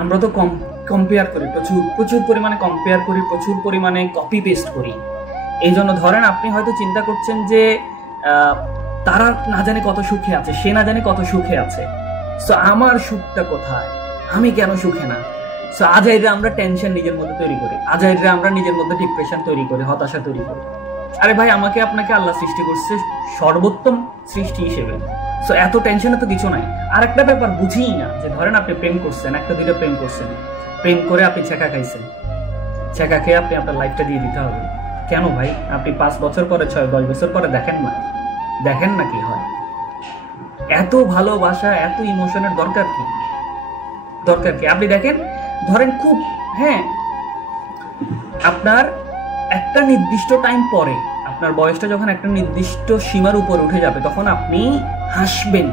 আমরা তো কম্পেয়ার করি, প্রচুর পরিমাণে কম্পেয়ার করি, প্রচুর পরিমাণে কপি পেস্ট করি। এই জন্য ধরেন আপনি হয়তো চিন্তা করছেন যে তারা না জানে কত সুখে আছে, সে না জানে কত সুখে আছে, সো আমার সুখটা কোথায়, আমি কেন সুখে না। সো আজাইরে আমরা টেনশন নিজের মধ্যে তৈরি করি, আজাইরে আমরা নিজের মধ্যে ডিপ্রেশন তৈরি করি, হতাশা তৈরি করি। আরে ভাই, আমাকে আপনাকে আল্লাহ সৃষ্টি করছে সর্বোত্তম সৃষ্টি হিসেবে, সো এত টেনশনে তো কিছু নাই। আর একটা ব্যাপার বুঝিই না যে ধরেন আপনি প্রেম করছেন, একটা দুইটা প্রেম করছেন, প্রেম করে আপনি ছেঁকা খাইছেন, ছেঁকা খেয়ে আপনি আপনার লাইফটা দিয়ে দিতে হবে কেন ভাই? আপনি 5 বছর পরে 6-10 বছর পরে দেখেন না কি হয়। এত ভালোবাসা, এত ইমোশনের দরকার কি? আপনি দেখেন, ধরেন খুব আপনার একটা নির্দিষ্ট টাইম পরে, আপনার বয়সটা যখন একটা নির্দিষ্ট সীমার উপর উঠে যাবে, তখন আপনি হাসবেন।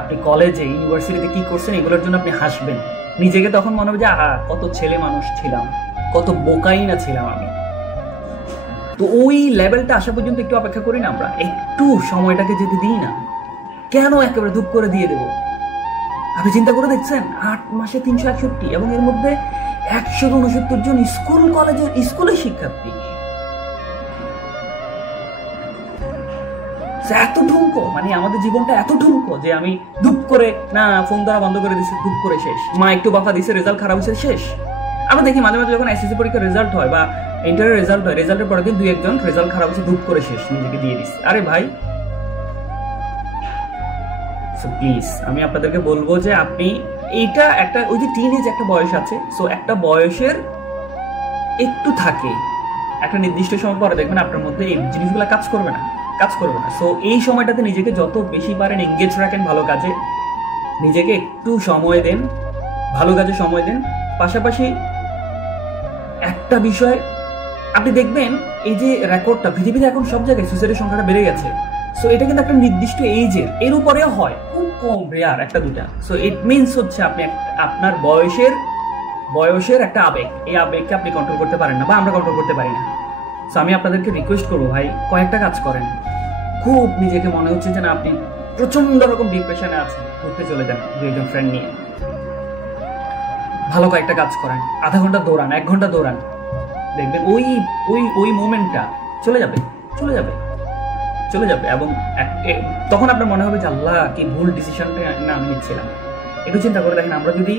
আপনি কলেজে, ইউনিভার্সিটিতে কি করছেন এগুলোর জন্য আপনি হাসবেন। নিজেকে তখন মনে হবে যে কত ছেলে মানুষ ছিলাম, কত বোকাই না ছিলাম আমি। তো ওই লেভেলটা আসা পর্যন্ত একটু অপেক্ষা করি না আমরা, একটু সময়টাকে যেতে দিই না। কেন একেবারে ধূপ করে দিয়ে দেবো? আপনি চিন্তা করে দেখছেন 8 মাসে 361, এবং এর মধ্যে 169 জন স্কুলের শিক্ষার্থী। এত ঠুনকো, মানে আমাদের জীবনটা এত ঠুনকো যে আমি ধূপ করে না, ফোন দ্বারা বন্ধ করে দিচ্ছে, ধূপ করে শেষ। মা একটু বাফা দিচ্ছে, রেজাল্ট খারাপ হয়েছে, শেষ। আমরা দেখি মাঝে মাঝে যখন এসএসসি পরীক্ষার রেজাল্ট হয় বা ইন্টারের রেজাল্ট হয়, রেজাল্টের পরের দিন 2-1 জন রেজাল্ট খারাপ হচ্ছে, ধূপ করে শেষ, নিজেকে দিয়ে দিচ্ছে। আরে ভাই, সো প্লিজ আমি আপনাদেরকে বলবো যে আপনি এইটা একটা, ওই যে টিনেজ একটা বয়স আছে, সো একটা বয়সের একটু থাকে, একটা নির্দিষ্ট সময় পরে দেখবেন আপনার মধ্যে এই জিনিসগুলো কাজ করবে না। সো এই সময়টাতে নিজেকে যত বেশি পারেন এঙ্গেজ রাখেন ভালো কাজে, নিজেকে একটু সময় দেন, ভালো কাজে সময় দেন। পাশাপাশি একটা বিষয় আপনি দেখবেন, এই যে রেকর্ডটা পৃথিবীতে এখন সব জায়গায় সুইসাইডের সংখ্যাটা বেড়ে গেছে, সো এটা কিন্তু একটা নির্দিষ্ট এর উপরেও হয়, খুব কম, রেয়ার একটা দুটা। সো ইট মিনস হচ্ছে আপনি আপনার বয়সের একটা আবেগ, এই আবেগকে আপনি কন্ট্রোল করতে পারেন না, বা আমরা কন্ট্রোল করতে পারি না। সো আমি আপনাদেরকে রিকোয়েস্ট করবো ভাই, কয়েকটা কাজ করেন। খুব নিজেকে মনে হচ্ছে যে না আপনি প্রচন্ড রকম ডিপ্রেশনে আছেন, ঘুরতে চলে যান 2-1 ফ্রেন্ড নিয়ে, ভালো কয়েকটা কাজ করেন, আধা ঘন্টা দৌড়ান, 1 ঘন্টা দৌড়ান, দেখবেন ওই মোমেন্টটা চলে যাবে। এবং তখন আপনার মনে হবে যে আল্লাহ, কি ভুল ডিসিশনটা না আমি নিচ্ছিলাম। একটু চিন্তা করে দেখেন, আমরা যদি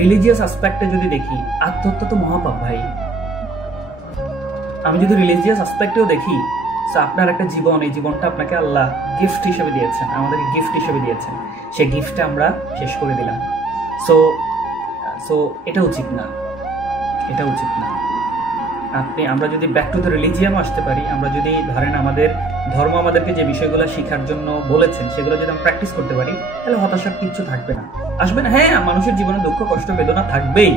রিলিজিয়াস অ্যাসপেক্টে যদি দেখি, আত্মহত্যা তো মহাপাপ ভাই। আমি যদি রিলিজিয়াস অ্যাসপেক্টেও দেখি, আপনার একটা জীবন, এই জীবনটা আপনাকে আল্লাহ গিফট হিসেবে দিয়েছেন, আমাদেরকে গিফট হিসেবে দিয়েছেন, সেই গিফটটা আমরা শেষ করে দিলাম। সো এটা উচিত না। আমরা যদি ব্যাক টু দ্য রিলিজিয়াম আসতে পারি, আমরা যদি ধরেন আমাদের ধর্ম আমাদেরকে যে বিষয়গুলো শেখার জন্য বলেছেন সেগুলো যদি আমরা প্র্যাকটিস করতে পারি, তাহলে হতাশার কিচ্ছু থাকবে না, আসবে না। হ্যাঁ, মানুষের জীবনে দুঃখ, কষ্ট, বেদনা থাকবেই,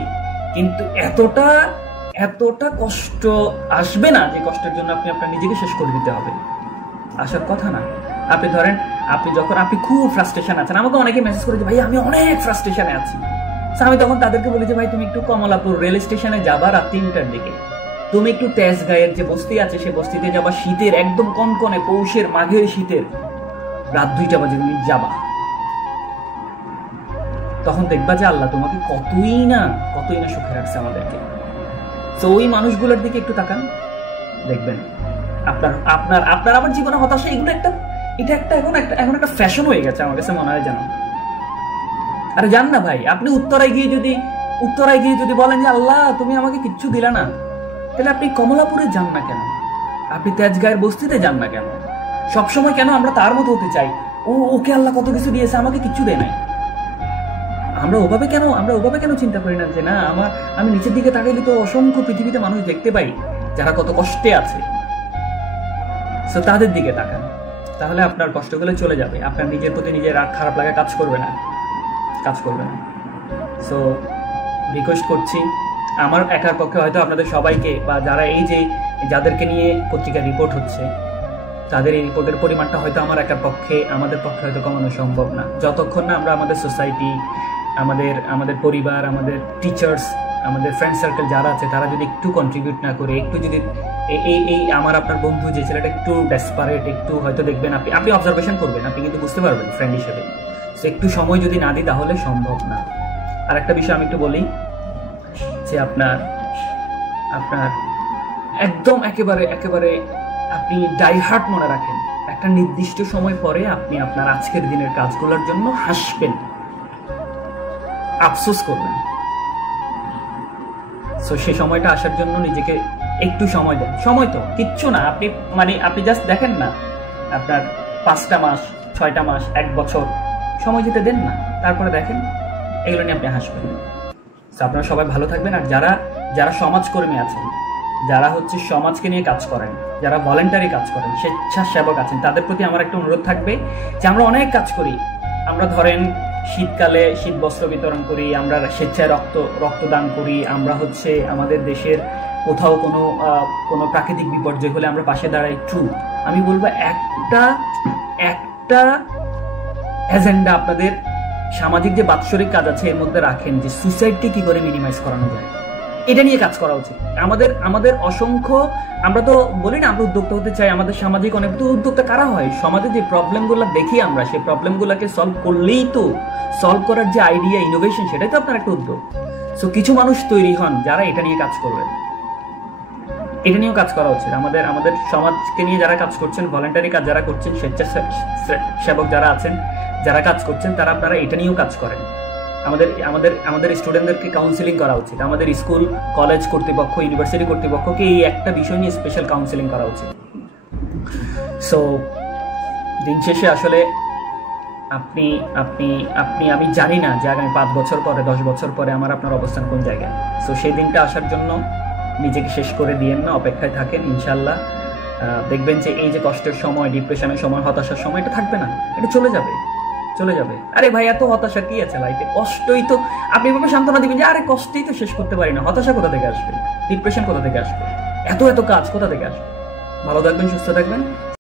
কিন্তু এতটা কষ্ট আসবে না যে কষ্টের জন্য আপনি আপনার নিজেকে শেষ করে দিতে হবে। আসার কথা না। আপনি ধরেন, আপনি খুব ফ্রাস্ট্রেশন আছেন, আমাকে অনেকে মেসেজ করে যে ভাই আমি অনেক ফ্রাস্ট্রেশনে আছি, আমি তখন তাদেরকে বলি যে ভাই তুমি একটু কমলাপুর রেল স্টেশনে যাবা রাত 3টার দিকে, তুমি একটু তেজগাঁয়ের যে বস্তি আছে সে বস্তিতে যাবা, শীতের একদম কনকনে পৌষের মাঘের শীতের রাত 2টা বাজে তুমি যাবা, তখন দেখবা যে আল্লাহ তোমাকে কতই না সুখে রাখছে আমাদেরকে। তো ওই মানুষগুলোর দিকে একটু তাকান, দেখবেন আপনার আবার জীবনে হতাশা, এটা এখন একটা ফ্যাশন হয়ে গেছে আমার কাছে মনে হয় যেন। আরে যান না ভাই, আপনি উত্তরায় গিয়ে যদি বলেন যে আল্লাহ তুমি আমাকে কিচ্ছু দিলা না, তাহলে আপনি কমলাপুরে যান না কেন? আপনি তেজগাঁয়ের বস্তিতে যান না কেন? সবসময় কেন আমরা তার মতো হতে চাই? ওকে আল্লাহ কত কিছু দিয়েছে, আমাকে কিচ্ছু দেয় নাই। আমরা ওভাবে কেন চিন্তা করি না যে না, আমি নিচের দিকে তাকাইলে তো অসংখ্য পৃথিবীতে মানুষ দেখতে পাই যারা কত কষ্টে আছে, সো তাদের দিকে তাকান, তাহলে আপনার কষ্টগুলো চলে যাবে, আপনার নিজের প্রতি নিজের রাগ খারাপ লাগা কাজ করবে না। সো রিকোয়েস্ট করছি, আমার একার পক্ষে হয়তো আপনাদের সবাইকে, বা যারা এই যে যাদেরকে নিয়ে পত্রিকা রিপোর্ট হচ্ছে, তাদের এই রিপোর্টের পরিমাণটা হয়তো আমাদের পক্ষে হয়তো কমানো সম্ভব না, যতক্ষণ না আমরা আমাদের সোসাইটি, আমাদের পরিবার, আমাদের টিচার্স, আমাদের ফ্রেন্ড সার্কেল যারা আছে, তারা যদি একটু কন্ট্রিবিউট না করে, একটু যদি এই আপনার বন্ধু যে ছেলেটা একটু ডেসপারেট, একটু হয়তো দেখবেন, আপনি অবজারভেশন করবেন, আপনি কিন্তু বুঝতে পারবেন ফ্রেন্ড হিসেবে, একটু সময় যদি না দিই তাহলে সম্ভব না। আর একটা বিষয় আমি একটু বলি যে আপনার একদম একেবারে একেবারে আপনি ডাইহার্ট মনে রাখেন, একটা নির্দিষ্ট সময় পরে আপনি আপনার আজকের দিনের কাজগুলোর জন্য হাসবেন, আফসোস করবেন। সো সেই সময়টা আসার জন্য নিজেকে একটু সময় দেন। সময় তো কিচ্ছু না, আপনি জাস্ট দেখেন না, আপনার 5টা মাস 6টা মাস 1 বছর সময় যেতে দেন না, তারপরে দেখেন এগুলো নিয়ে আপনি হাসবেন। তো আপনারা সবাই ভালো থাকবেন। আর যারা সমাজকর্মী আছেন, যারা হচ্ছে সমাজকে নিয়ে কাজ করেন, যারা ভলেন্টারি কাজ করেন, স্বেচ্ছাসেবক আছেন, তাদের প্রতি আমার একটা অনুরোধ থাকবে যে আমরা অনেক কাজ করি। আমরা ধরেন শীতকালে শীত বস্ত্র বিতরণ করি, আমরা স্বেচ্ছায় রক্তদান করি, আমরা হচ্ছে আমাদের দেশের কোথাও কোনো প্রাকৃতিক বিপর্যয় হলে আমরা পাশে দাঁড়াই। ট্রু, আমি বলবো একটা এজেন্ডা আপনাদের সামাজিক যে বাৎসরিক কাজ আছে এর মধ্যে রাখেন, যে সুসাইডকে কি করে মিনিমাইজ করানো যায়, এটা নিয়ে কাজ করা উচিত। আমাদের অসংখ্য, আমরা তো বলি না আমরা উদ্যোক্তা হতে চাই, আমাদের সামাজিক অনেক তো উদ্যোক্তা কারা হয়, সমাজে যে প্রবলেমগুলো দেখি আমরা, সেই প্রবলেমগুলোকে সলভ করলেই তো, সলভ করার যে আইডিয়া ইনোভেশন, সেটাই তো আপনার একটা উদ্যোগ। সো কিছু মানুষ তৈরি হন যারা এটা নিয়ে কাজ করবেন, এটা নিয়েও কাজ করা উচিত। আমাদের সমাজকে নিয়ে যারা কাজ করছেন, ভলেন্টারি কাজ যারা করছেন, স্বেচ্ছাসেবক যারা আছেন, যারা কাজ করছেন, আপনারা এটা নিয়েও কাজ করেন। আমাদের স্টুডেন্টদেরকে কাউন্সিলিং করা উচিত। আমাদের স্কুল কলেজ কর্তৃপক্ষ, ইউনিভার্সিটি কর্তৃপক্ষকে এই একটা বিষয় নিয়ে স্পেশাল কাউন্সিলিং করা উচিত। সো দিন শেষে আসলে আমি জানি না যে আগামী 5 বছর পরে 10 বছর পরে আমার আপনার অবস্থান কোন জায়গায়। সো সেই দিনটা আসার জন্য নিজেকে শেষ করে দিয়েন না, অপেক্ষায় থাকেন। ইনশাল্লাহ দেখবেন যে এই যে কষ্টের সময়, ডিপ্রেশনের সময়, হতাশার সময়, এটা থাকবে না, এটা চলে যাবে। আরে ভাই, এত হতাশা কি আছে লাইফে? কষ্টই তো, আপনি এভাবে সান্ত্বনা দিবেন যে আরে কষ্টই তো শেষ করতে পারি না, হতাশা কোথা থেকে আসবে, ডিপ্রেশন কোথা থেকে আসবে, এত কাজ কোথা থেকে আসবে? ভালো থাকবেন, সুস্থ থাকবেন।